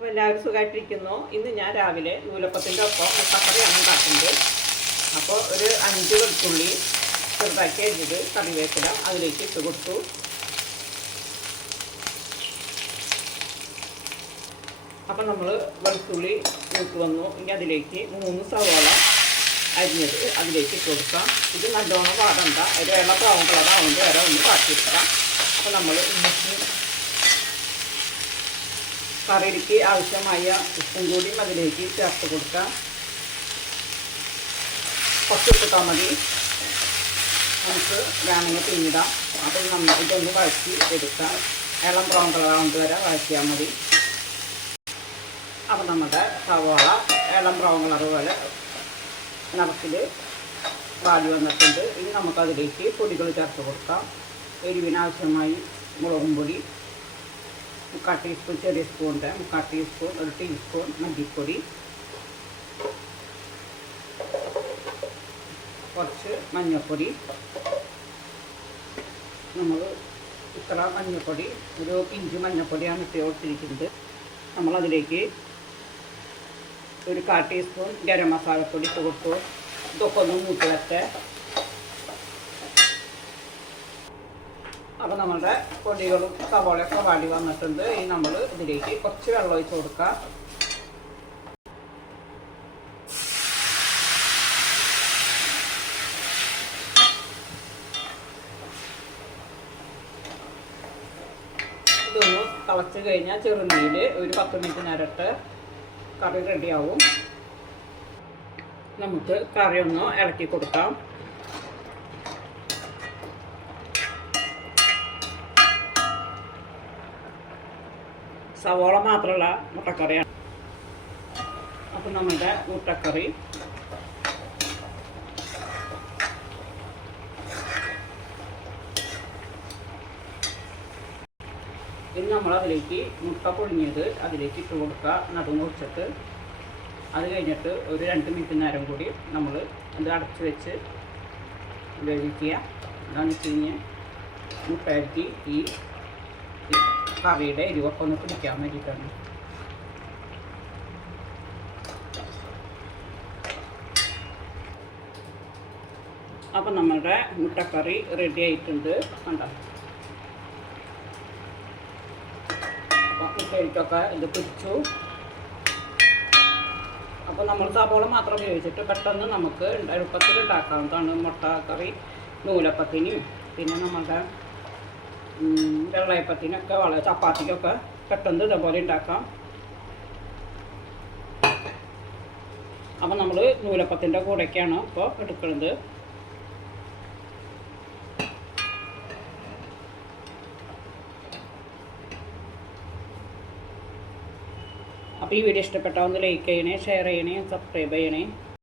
അപ്പോൾ എല്ലാവരും സുഖമായിട്ടിരിക്കുന്നു. ഇന്ന് ഞാൻ രാവിലെ നൂലപ്പത്തിൻ്റെ ഒപ്പം മുട്ടക്കറിയാണ് ഉണ്ടാക്കുന്നത്. അപ്പോൾ ഒരു 5 വെളുത്തുള്ളി ചെറുതാക്കി അരിഞ്ഞത് കറിവേപ്പില അതിലേക്ക് ഇട്ട് കൊടുത്തു. അപ്പം നമ്മൾ വെളുത്തുള്ളി ഇട്ട് വന്നു. ഇനി അതിലേക്ക് 3 സവാള അരിഞ്ഞത് അതിലേക്ക് ഇട്ട് കൊടുക്കാം. ഇത് നല്ലോണം വാടണ്ട, ഒരു വെള്ള ബ്രൗൺ കളറാവുമ്പോൾ വരെ ഒന്ന് കാട്ടിയെടുക്കാം. അപ്പോൾ നമ്മൾ ഇന്നത്തെ കറിക്ക് ആവശ്യമായ ഉപ്പും കൂടി അതിലേക്ക് ചേർത്ത് കൊടുക്കാം. കുറച്ച് ഇട്ടാൽ മതി, നമുക്ക് വേണമെങ്കിൽ പിന്നിടാം. അപ്പോൾ നമ്മൾ ഇതൊന്ന് വഴറ്റി എടുക്കാം. ഇളം ബ്രൗൺ കളറാവുന്നത് വരെ വഴറ്റിയാൽ മതി. അപ്പോൾ നമ്മുടെ സവാള ഇളം ബ്രൗൺ കളർ പോലെ നിറത്തിൽ വാടി വന്നിട്ടുണ്ട്. ഇനി നമുക്കതിലേക്ക് പൊടികൾ ചേർത്ത് കൊടുക്കാം. എരിവിനാവശ്യമായി മുളകും പൊടി 3/4 ടീസ്പൂൺ, ചെറിയ സ്പൂണിൻ്റെ 3/4 ടീസ്പൂൺ, 1 ടീസ്പൂൺ മല്ലിപ്പൊടി, കുറച്ച് മഞ്ഞൾപ്പൊടി. നമ്മൾ ഇത്ര മഞ്ഞൾപ്പൊടി, ഒരു പിഞ്ച് മഞ്ഞൾപ്പൊടിയാണ് ഇട്ട് കൊടുത്തിരിക്കുന്നത്. നമ്മളതിലേക്ക് ഒരു 1/4 ടീസ്പൂൺ ഗരം മസാലപ്പൊടി ഇട്ട് കൊടുത്തു. ഇതൊക്കെ ഒന്ന് മൂത്ത് വരട്ടെ. അപ്പോൾ നമ്മളുടെ പൊടികളും സവാളയൊക്കെ വാടി വന്നിട്ടുണ്ട്. ഇനി നമ്മൾ ഇതിലേക്ക് കുറച്ച് വെള്ളം ഒഴിച്ച് കൊടുക്കാം. ഇതൊന്ന് തിളച്ച് കഴിഞ്ഞാൽ ചെറുള്ളിയിൽ ഒരു 10 മിനിറ്റ് നേരിട്ട് കറി റെഡിയാവും. നമുക്ക് കറി ഒന്ന് ഇളക്കി കൊടുക്കാം. സവാള മാത്രമല്ല മുട്ടക്കറിയാണ്. അപ്പം നമ്മുടെ മുട്ടക്കറി ഇനി നമ്മളതിലേക്ക് മുട്ട പൊളിഞ്ഞത് അതിലേക്ക് ഇട്ട് കൊടുക്കുക, നടുവ് മുറിച്ചിട്ട്. അത് കഴിഞ്ഞിട്ട് ഒരു 2 മിനിറ്റ് നേരം കൂടി നമ്മൾ അത് അടച്ച് വെച്ച് വേവിക്കുക. എന്താണെന്ന് വെച്ച് കഴിഞ്ഞാൽ മുട്ടയറ്റി ഈ കറിയുടെ എരിവൊക്കെ ഒന്ന് പിടിക്കാൻ വേണ്ടിയിട്ടാണ്. അപ്പം നമ്മളുടെ മുട്ടക്കറി റെഡി ആയിട്ടുണ്ട്. കണ്ടോ, അപ്പം മുട്ടയിട്ടൊക്കെ ഇത് പിടിച്ചു. അപ്പോൾ നമ്മൾ സവാള മാത്രം ഉപയോഗിച്ചിട്ട് പെട്ടെന്ന് നമുക്ക് എളുപ്പത്തിൽ ഉണ്ടാക്കാവുന്നതാണ് മുട്ടക്കറി. നൂലപ്പത്തിനും പിന്നെ നമ്മളുടെ വെള്ളയപ്പത്തിനൊക്കെ വളരെ ചപ്പാത്തിക്കൊക്കെ പെട്ടെന്ന് ഇതേപോലെ ഉണ്ടാക്കാം. അപ്പം നമ്മൾ നൂലപ്പത്തിൻ്റെ കൂടെയൊക്കെയാണ് ഇപ്പോൾ എടുക്കുന്നത്. അപ്പോൾ ഈ വീഡിയോ ഇഷ്ടപ്പെട്ടാൽ ഒന്ന് ലൈക്ക് ചെയ്യണേ, ഷെയർ ചെയ്യണേ, സബ്സ്ക്രൈബ് ചെയ്യണേ.